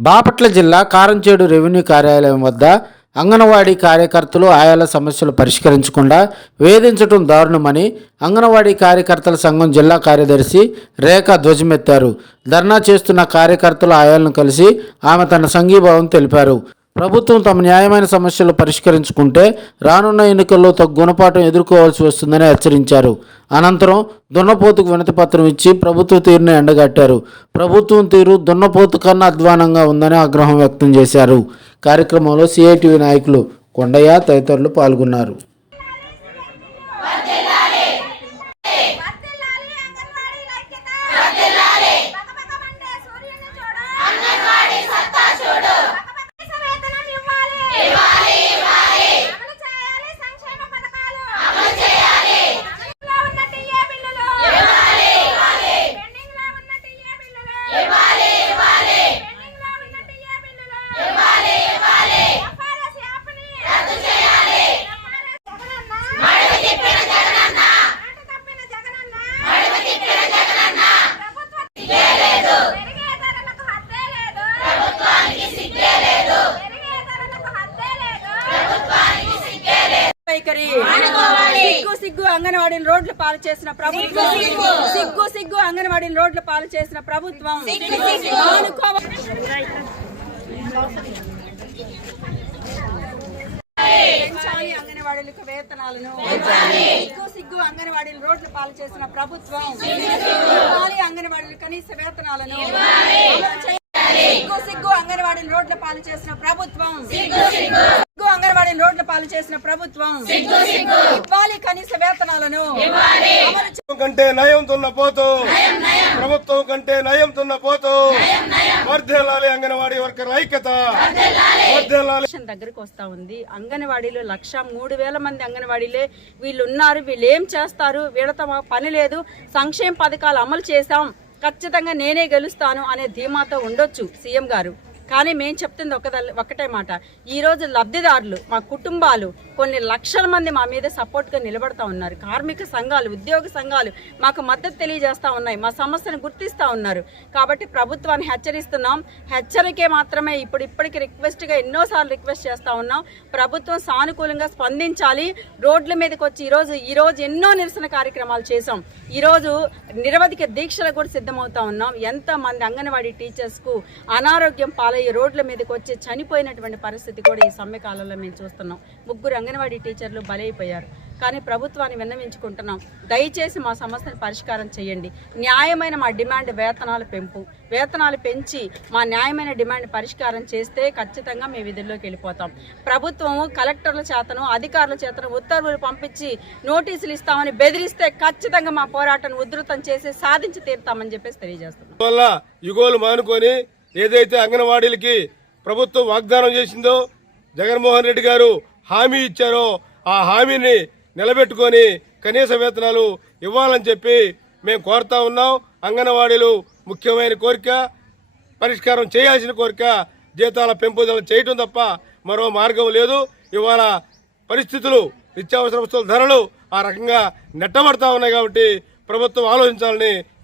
బాపట్ల జిల్లా కారంచేడు రెవెన్యూ కార్యాలయం వద్ద అంగన్వాడీ కార్యకర్తలు ఆయాల సమస్యలు పరిష్కరించకుండా వేధించడం దారుణమని అంగన్వాడీ కార్యకర్తల సంఘం జిల్లా కార్యదర్శి రేఖ ధ్వజమెత్తారు. ధర్నా చేస్తున్న కార్యకర్తలు ఆయాలను కలిసి ఆమె తన సంఘీభావం తెలిపారు. ప్రభుత్వం తమ న్యాయమైన సమస్యలు పరిష్కరించుకుంటే రానున్న ఎన్నికల్లో తగు గుణపాఠం ఎదుర్కోవాల్సి వస్తుందని హెచ్చరించారు. అనంతరం దున్నపోతుకు వినతిపత్రం ఇచ్చి ప్రభుత్వ తీరును ఎండగట్టారు. ప్రభుత్వం తీరు దున్నపోతు కన్నా అధ్వానంగా ఉందని ఆగ్రహం వ్యక్తం చేశారు. కార్యక్రమంలో సిఐటివి నాయకులు కొండయ్య తదితరులు పాల్గొన్నారు వర్ధిల్లాలి అంగన్వాడీ ఐక్యత వర్ధిల్లాలి పకపకమంటే సూర్యుని చూడు అంగన్వాడీ సత్తా చూడు పకపక వేతనం ఇవ్వాలి ఇవ్వాలి ఇవ్వాలి అమలు చేయాలి సంక్షేమ పథకాలు అమలు చేయాలి అమలులో ఉన్న టీఏ బిల్లులు ఇవ్వాలి ఇవ్వాలి పెండింగ్లో ఉన్న టీఏ బిల్లులు ఇవ్వాలి ఇవ్వాలి పెండింగ్లో ఉన్న టీఏ బిల్లులు ఇవ్వాలి ఇవ్వాలి ఎఫ్ఆర్ఎస్ యాప్ని రద్దు చేయాలి ఎఫ్ఆర్ఎస్ జగనన్న మడమ తిప్పిన జగనన్న మాట తప్పిన జగనన్న మడమ తిప్పిన జగనన్న ప్రభుత్వం సిగ్గే లేదు పెరిగే ధరలకు హద్దే లేదు ప్రభుత్వానికి సిగ్గే లేదు పెరిగే ధరలకు హద్దే లేదు ప్రభుత్వానికి సిగ్గే లేదు వైఖరి సిగ్గు సిగ్గు అంగన్వాడీని రోడ్లు పాలు చేసిన ప్రభుత్వం. సిగ్గు సిగ్గు. అంగన్వాడీని రోడ్లు పాలు చేసిన ప్రభుత్వం. పెంచాలి అంగన్వాడీలకు వేతనాలను. సిగ్గు సిగ్గు అంగన్వాడీలు రోడ్లు పాలు చేసిన ప్రభుత్వం. ఇవ్వాలి అంగన్వాడీలు కనీస వేతనాలను. సిగ్గు సిగ్గు అంగన్వాడీలు రోడ్ల పాలు చేసిన ప్రభుత్వం. పాలు చేసిన ప్రభుత్వం ఇవ్వాలి కనీస వేతనాలను. కంటే నయం తున్నపోతూ ప్రభుత్వం కంటే నయం తున్నపోతూ వర్ధిల్లాలి అంగన్వాడీ వర్కర్ ఐక్యత. దగ్గరికి వస్తా ఉంది. అంగన్వాడీలో లక్ష మూడు వేల మంది అంగన్వాడీలే. వీళ్ళు ఉన్నారు వీళ్ళు ఏం చేస్తారు? వీళ్ళతో మా పని లేదు. సంక్షేమ పథకాలు అమలు చేశాం. ఖచ్చితంగా నేనే గెలుస్తాను అనే ధీమాతో ఉండొచ్చు సీఎం గారు. కానీ మేము చెప్తుంది ఒకదల్ ఒకటే మాట. ఈరోజు లబ్ధిదారులు మా కుటుంబాలు కొన్ని లక్షల మంది మా మీద సపోర్ట్గా నిలబడతా ఉన్నారు. కార్మిక సంఘాలు ఉద్యోగ సంఘాలు మాకు మద్దతు తెలియజేస్తా ఉన్నాయి. మా సమస్యను గుర్తిస్తూ ఉన్నారు. కాబట్టి ప్రభుత్వాన్ని హెచ్చరిస్తున్నాం. హెచ్చరికే మాత్రమే ఇప్పుడు ఇప్పటికి రిక్వెస్ట్గా ఎన్నోసార్లు రిక్వెస్ట్ చేస్తూ ఉన్నాం. ప్రభుత్వం సానుకూలంగా స్పందించాలి. రోడ్ల మీదకి వచ్చి ఈరోజు ఈరోజు ఎన్నో నిరసన కార్యక్రమాలు చేశాం. ఈరోజు నిరవధిక దీక్షలు కూడా సిద్ధమవుతా ఉన్నాం. ఎంతమంది అంగన్వాడీ టీచర్స్కు అనారోగ్యం పాలయ్యే రోడ్ల మీదకి వచ్చి చనిపోయినటువంటి పరిస్థితి కూడా ఈ సమ్మె కాలంలో మేము చూస్తున్నాం. ముగ్గురు అంగన్వాడీ టీచర్లు బలైపోయారు. కానీ ప్రభుత్వాన్ని విన్నవించుకుంటున్నాం. దయచేసి మా సమస్యను పరిష్కారం చేయండి. న్యాయమైన మా డిమాండ్ వేతనాల పెంపు. వేతనాలు పెంచి మా న్యాయమైన డిమాండ్ పరిష్కారం చేస్తే ఖచ్చితంగా మేము విధుల్లోకి వెళ్ళిపోతాం. ప్రభుత్వం కలెక్టర్ల చేతను అధికారుల చేతను ఉత్తర్వులు పంపించి నోటీసులు ఇస్తామని బెదిరిస్తే ఖచ్చితంగా మా పోరాటాన్ని ఉధృతం చేసి సాధించి తీరుతామని చెప్పేసి తెలియజేస్తున్నాం. వల్ల యుగోలు మానుకొని ఏదైతే అంగన్వాడీలకి ప్రభుత్వం వాగ్దానం చేసిందో జగన్మోహన్ రెడ్డి గారు హామీ ఇచ్చారో ఆ హామీని నిలబెట్టుకొని కనీస వేతనాలు ఇవ్వాలని చెప్పి మేము కోరుతా ఉన్నాం. అంగన్వాడీలు ముఖ్యమైన కోరిక. పరిష్కారం చేయాల్సిన కోరిక. జీతాల పెంపుదల చేయటం తప్ప మరో మార్గం లేదు. ఇవాళ పరిస్థితులు నిత్యావసర వస్తువుల ధరలు ఆ రకంగా నెట్టబడతా ఉన్నాయి కాబట్టి ప్రభుత్వం ఆలోచించాలని